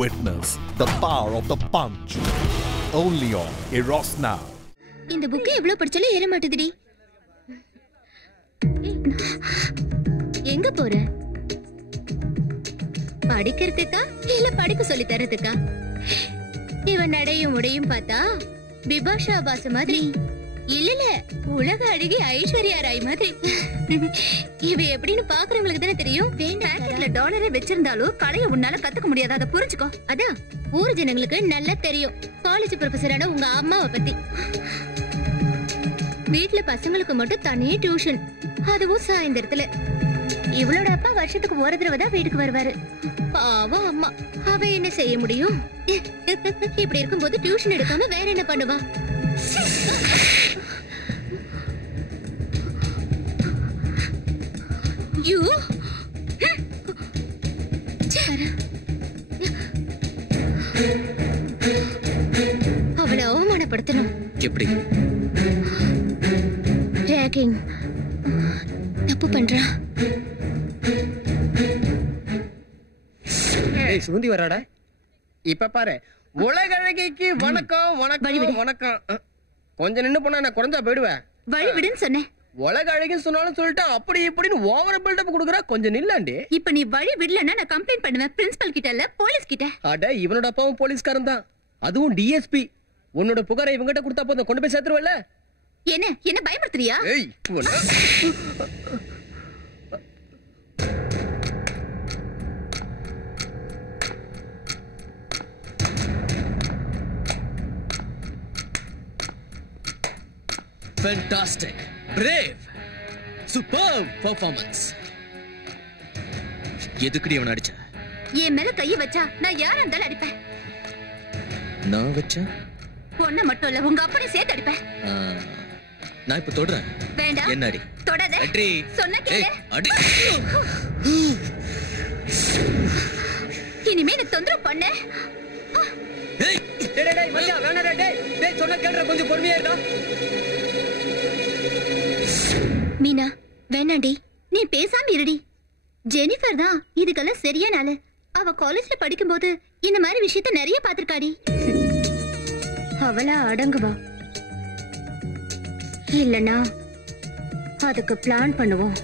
Witness the power of the punch. Only on Eros Now. இந்த book எவ்வளவு படிச்சாலும் ஏற மாட்டேங்குடி. எங்க போற? படிக்கிறதுக்கா இல்ல படிப்பு சொல்லி தரதுக்கா? இவன் நடையும் உடையும் பார்த்தா பிபாஷா பாஸ் மாதிரி இல்ல உலக அழகி ஐஸ்வர்யா ராய் மாதிரி. இவ எப்படின்னு பாக்குறவங்களுக்கு தானே தெரியும். பேக்கெட்ல டாலரை வச்சிருந்தாலும் கலைய உன்னால கத்துக்க முடியாது, அதை புரிஞ்சுக்கோ. அதான் ஊர் ஜனங்களுக்கு நல்லா தெரியும் காலேஜ் ப்ரொஃபஸரான உங்க அம்மாவை பத்தி. வீட்டுல பசங்களுக்கு மட்டும் தனி டியூஷன், அதுவும் சாயந்தரத்துல. இவளோட அப்பா வருஷத்துக்கு ஒரு தடவை தான் வீட்டுக்கு வருவாரு. பாவம் அம்மா, அவ என்ன செய்ய முடியும்? இப்படி இருக்கும்போது டியூஷன் எடுக்காம வேற என்ன பண்ணுவா? அவளை அவமானப்படுத்தணும். எப்படி? ரேகிங். தப்பு பண்றா. ஏய் சுகுந்தி வராடா. இப்ப பாரு, உலக அழகிக்கு வணக்கம் வணக்கம் வணக்கம். கொஞ்சம் நின்னு போனா நான் குறைஞ்சா போயிடுவேன். வழி விடுன்னு சொன்னேன். உலக அழகின்னு சொன்னாலும் சொல்லிட்டு அப்படி இப்படின்னு ஓவர் பில்டப் கொடுக்குறா. கொஞ்சம் நில்லாண்டி. இப்ப நீ வழி விடலன்னா நான் கம்ப்ளைண்ட் பண்ணுவேன். பிரின்சிபல் கிட்ட இல்ல, போலீஸ் கிட்ட. அட, இவனோட அப்பாவும் போலீஸ்காரன் தான், அதுவும் டிஎஸ்பி. உன்னோட புகாரை இவங்கிட்ட கொடுத்தா போதும், கொண்டு போய் சேர்த்துருவல்ல. என்ன பயமுறுத்துறியா? ஏய் fantastic, brave, superb performance. எதுக்குடி அவன அடிச்ச? என் மேல கைய வச்சா நான் யாரா இருந்தாலும் அடிப்பேன். நான் வச்சா பொண்ண மட்டும் இல்ல, உங்க அப்பனை சேர்த்து அடிப்பேன். நான் இப்ப தொடுறேன். வேண்டாம். என்ன அடி? தொடாத. அடி. சொன்னா கேளு. அடி. இனிமே நீ தொந்தரவு பண்ண. டேய் டேய் டேய் மச்சான், வேணாடா. டேய் சொன்னா கேளுடா, கொஞ்சம் பொறுமையா இருடா. மீனா வேணாண்டி, நீ பேசாம இருடி. ஜெனிஃபர் தான் இதுக்கெல்லாம் சரியான ஆளு. அவ காலேஜ்ல படிக்கும்போது இந்த மாதிரி விஷயத்த நிறைய பாத்திருக்காடி. அவளா அடங்குவா, இல்லனா அதுக்கு பிளான் பண்ணுவோம்.